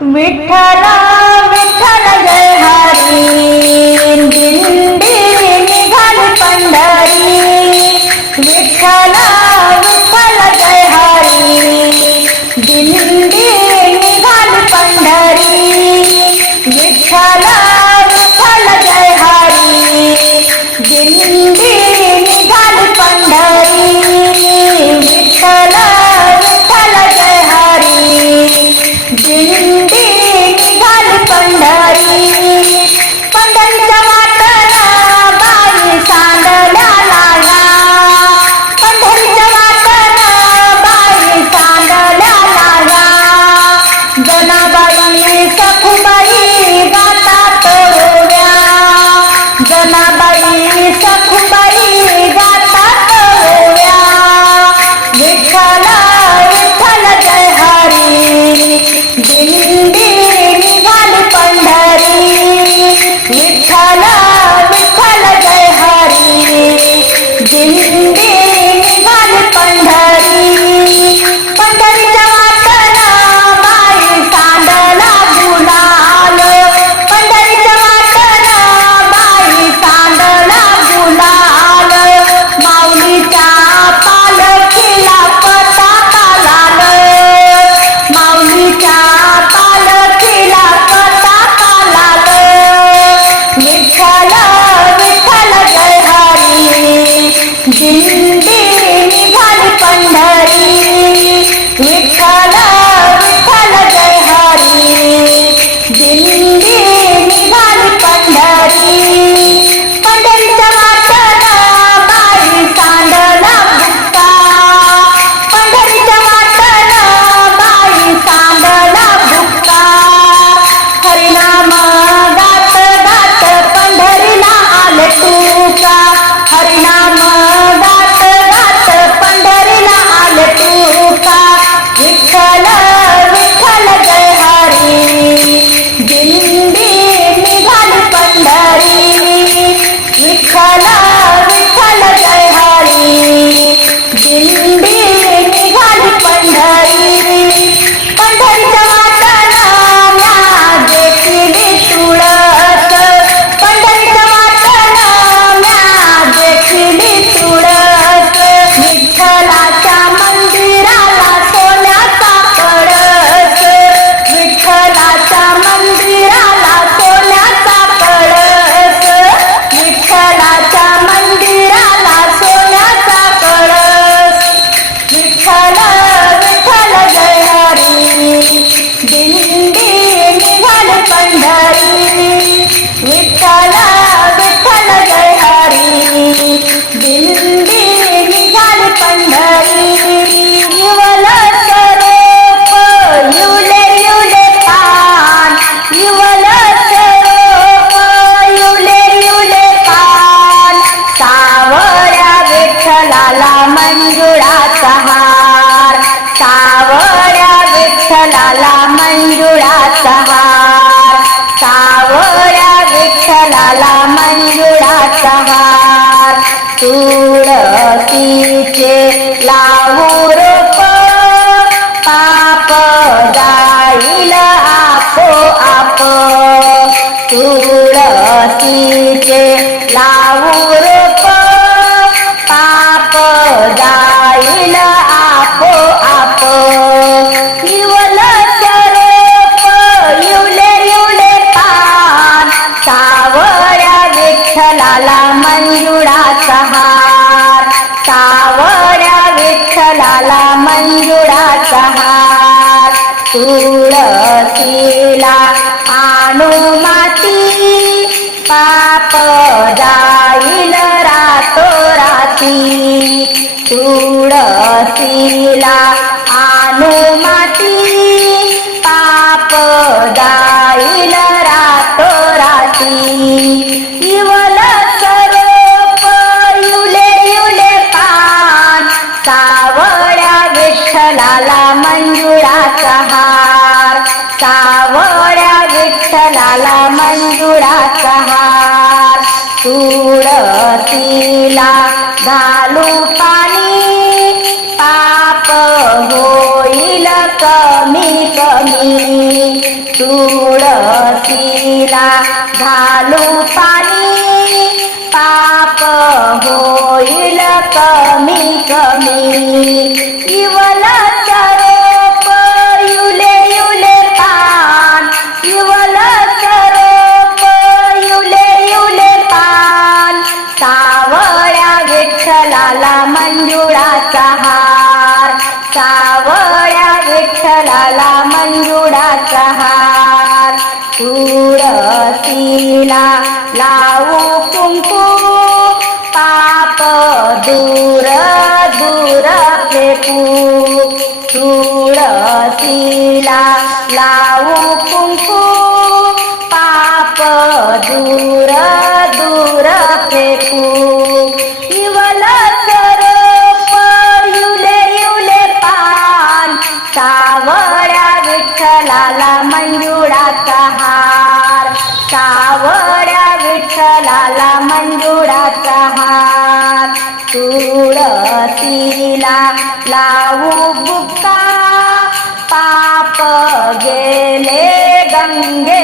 विठ्ठला विठ्ठल जय हरी. पाप Senhor. दूर दूर फेकू. तुळशीला लावू कुंकू. पाप दूर दूर फेकू. इवल सरोप युले युले पान. सावळ्या विठ्ठलाला मंजुळाचा ಜೇಲೆ ಗಂಗೆ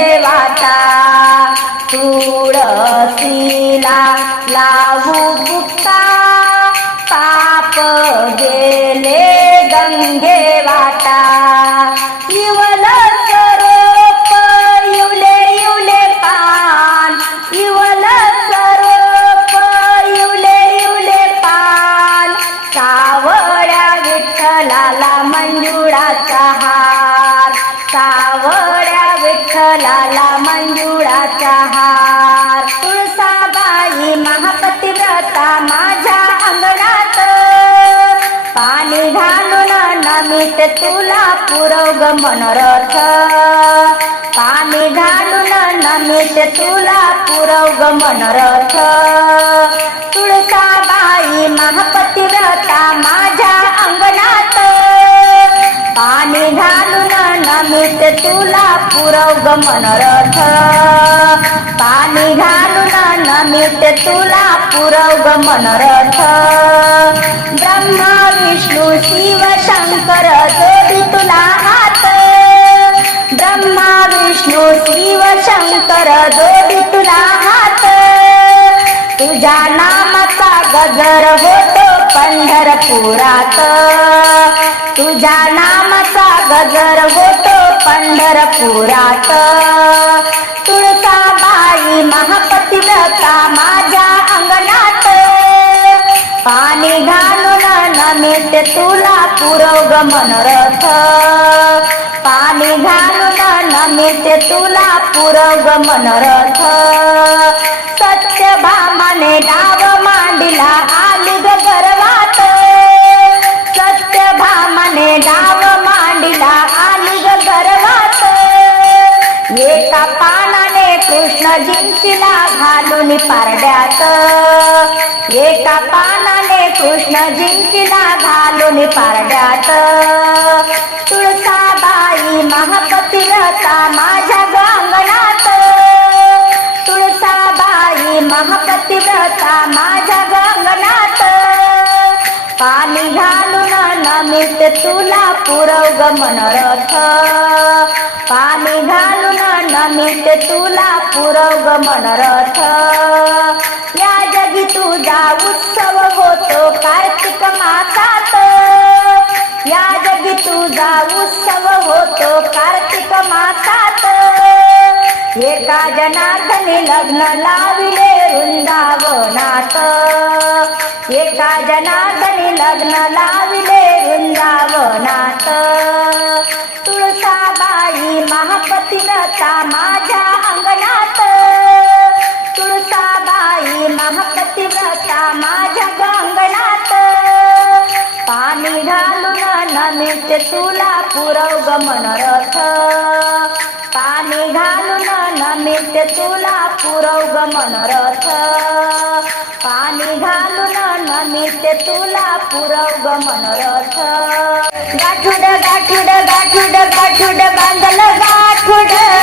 लाला मंजुळाचा हार. तुळसाबाई महापतिव्रता माझ्या अंगणात. पाणी घालून नमित तुला पुरव मनोरथ. पाणी घालून नमित तुला पुरव मनोरथ. मनरथ तुळसाबाई महापतिव्रता माझ्या नृत्य तुला पुरव ग मनरथ पाणी घालून नमित तुला पुरव ग मनरथ ब्रह्मा विष्णू शिव शंकर जोडी तुला हात. ब्रह्मा विष्णू शिव शंकर जोडी तुला हात. तुझ्या नामाचा गजर होतो पंढरपुरात. तुझ्या नामाचा गजर होतो पंढरपुरात. तुळसाबाई महापतिव्रता माझ्या अंगणात. पाणी घालून नमित तुला पुरोग ग मनरथ. पाणी घालून नमित तुला पुरोग ग मनरथ. सत्य भामाने डाव मांडिला आली ग एका पानाने कृष्ण जिंतीला घालून पारड्यात. एका पानाने कृष्ण जिंतीला घालून पारड्यात. तुळसाबाई महापतिव्रता माझ्या गांगणात. तुळसाबाई महापतिव्रता माझ्या गांगणात. पाणी घालून नमित तुला पुरव ग मनरथ. पाणी घालून नमित तुला पुरव मनरथ. या जगी तुझा उत्सव होतो कार्तिक मासात. या जगी तुझा उत्सव होतो कार्तिक मासात. एका जनार्दनी लग्न लाविले वृंदावनात. एका जनार्दनी लग्न लाविले वृंदावनात. तुळसाबाई महापतिव्रता माझ्या अंगणात. तुळसाबाई महापतिव्रता माझ्या अंगणात. पाणी घालून नमित तुला पुरव ग मनरथ. पाणी घालून नमित तुला पुरव ग मनरथ. नमित तुला पुरव ग मनोरथ. गाठुड गाठुड गाठुड गाठुड बांधल गाठुड.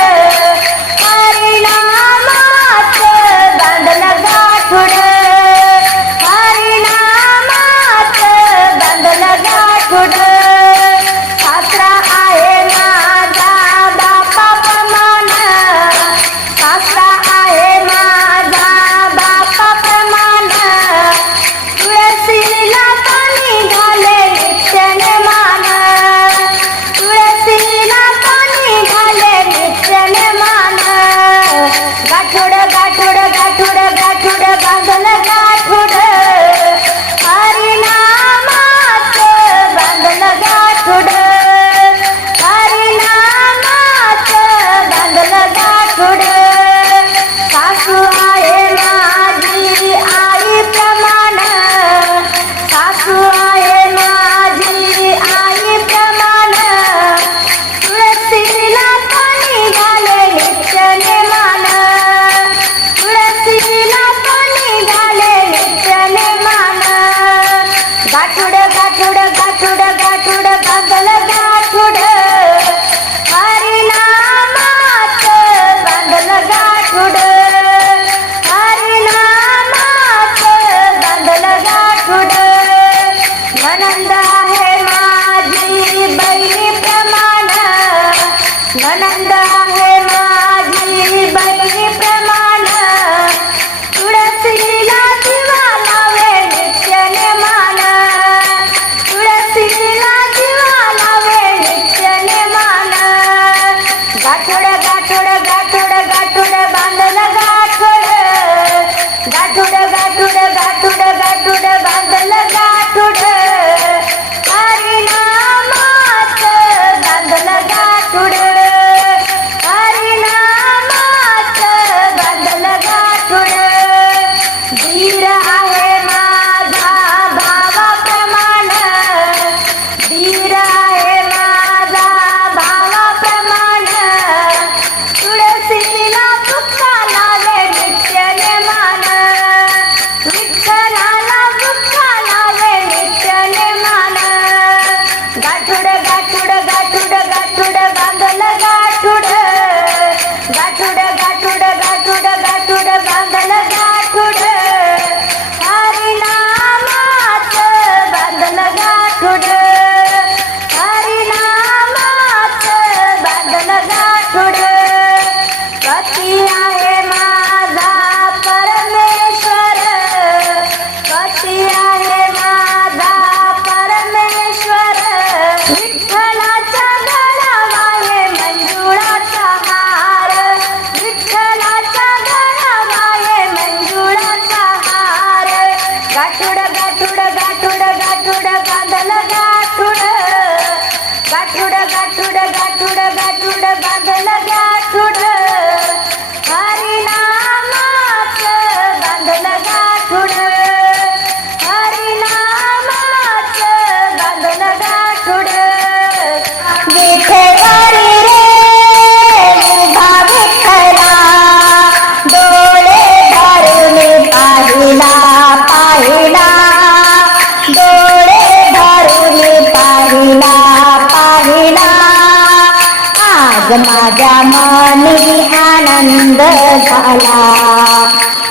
माझ्या मानवी आनंद झाला.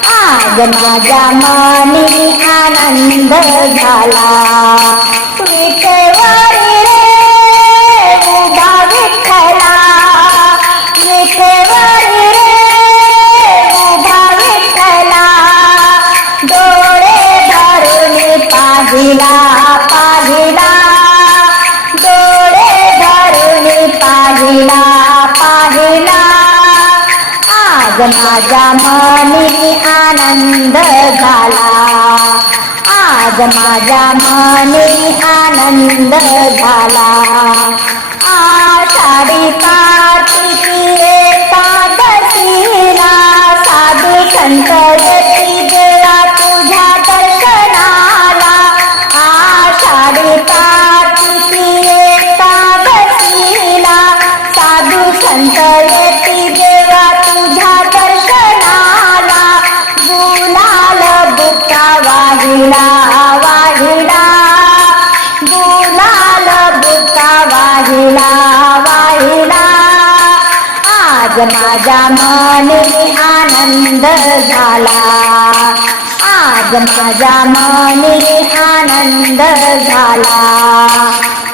आज माझ्या मानवी आनंद झाला. आज माझ्या मनी आनंद झाला. आज माझ्या मनी आनंद झाला. माझ्या मनी आनंद झाला. आज माझ्या मनी आनंद झाला.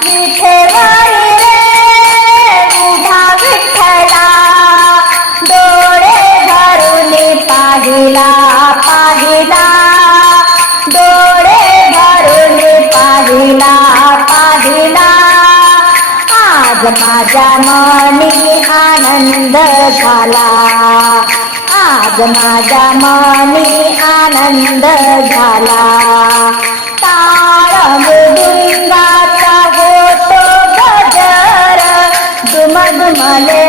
विठे विठ्ठला. डोळे भरून पाहिला पाहिला. डोळे भरून पाहिला पाहिला. आज माझ्या मनी आनंद झाला. आज माझ्या मानी आनंद झाला. ताळमुडिंगाचा होतो गजर. दुमदुमले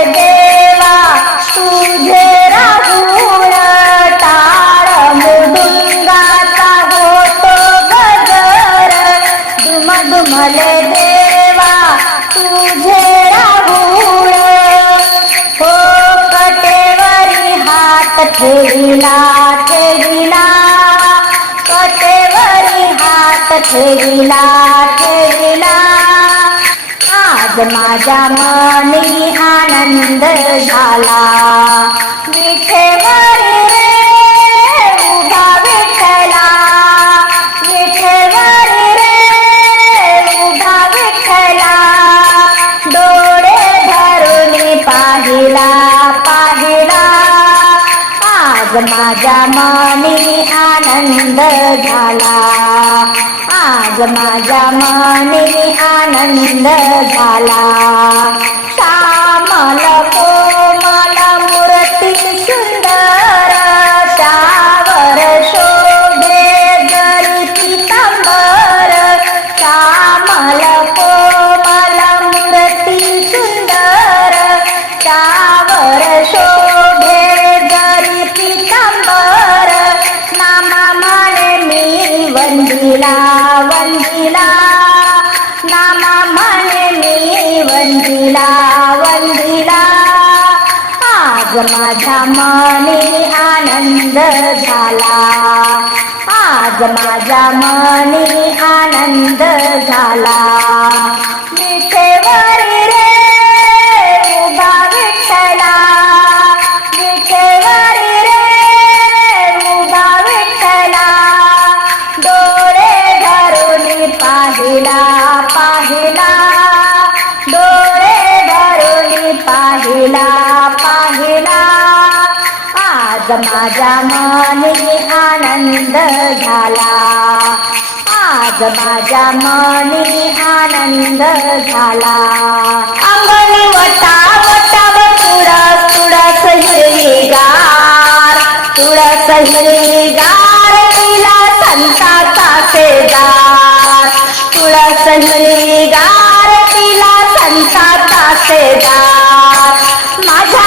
ठेविला ठेविला. कटेवरी हात ठेविला ठेविला. आज माझ्या मनी आनंद झाला. मिठे आज माझ्या मानी आनंद झाला. आज माझ्या मानी आनंद झाला. माझ्या मनी आनंद झाला. माझ्या मनी आनंद झाला. आज माझ्या मनी आनंद झाला. अंगणी वटा तुळस तुळस हिरवीगार तुळस हिरवीगार तिला संताचा सेदार तुळस हिरवीगार तिला संताचा माझ्या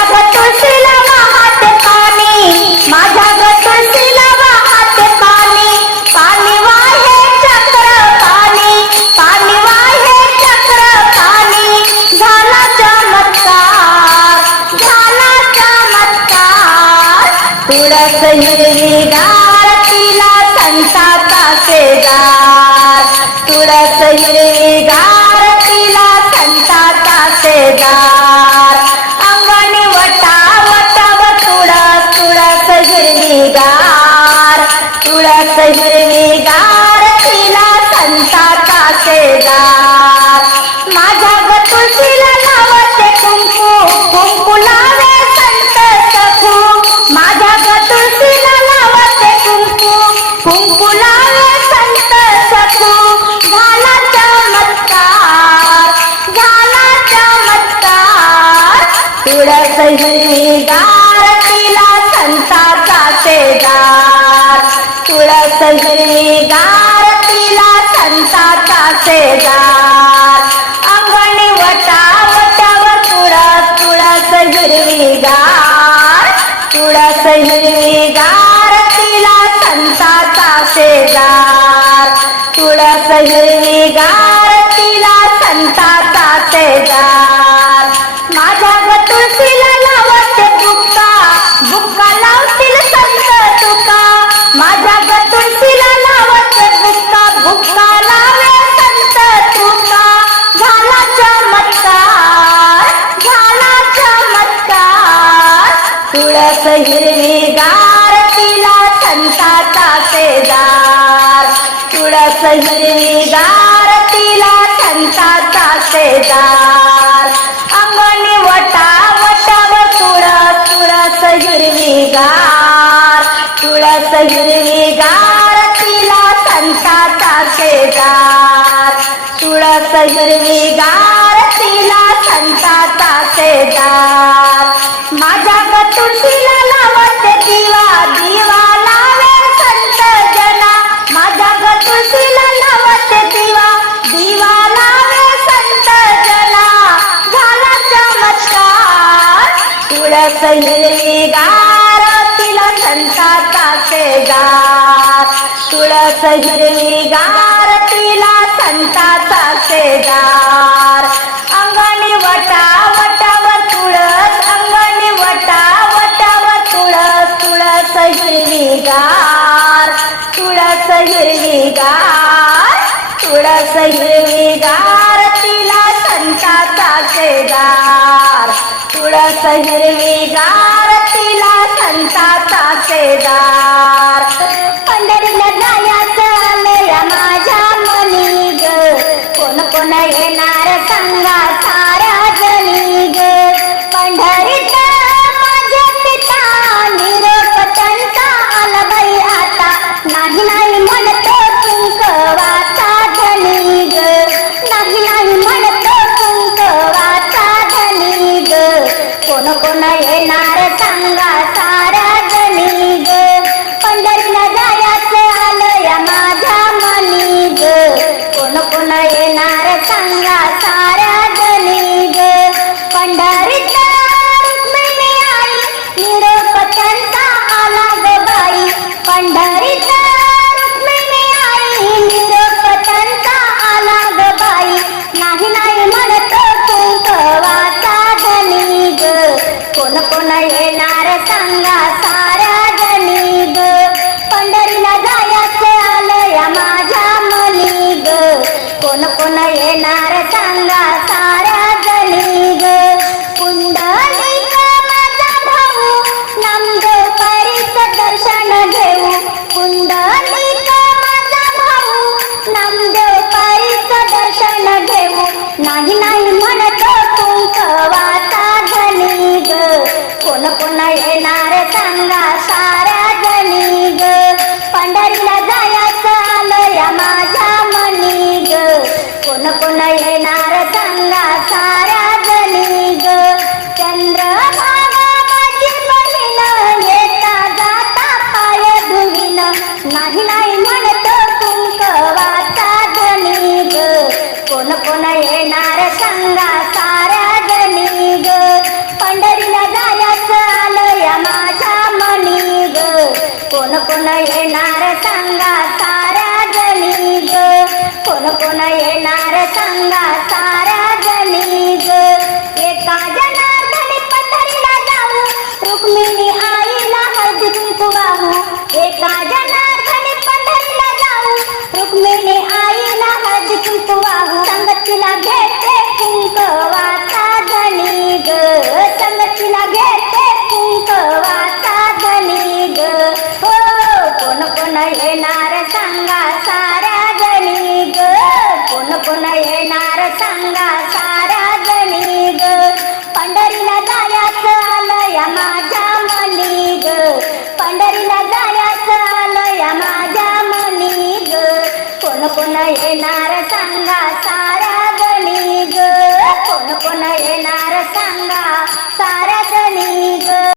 पसर में गा हिरवी गार तिला संताचा शेजार. तुळस हिरवी गार तिला संताचा शेजार. கங்கா சார सांगा सारा गणी ग. कोण कोण येणार सांगा?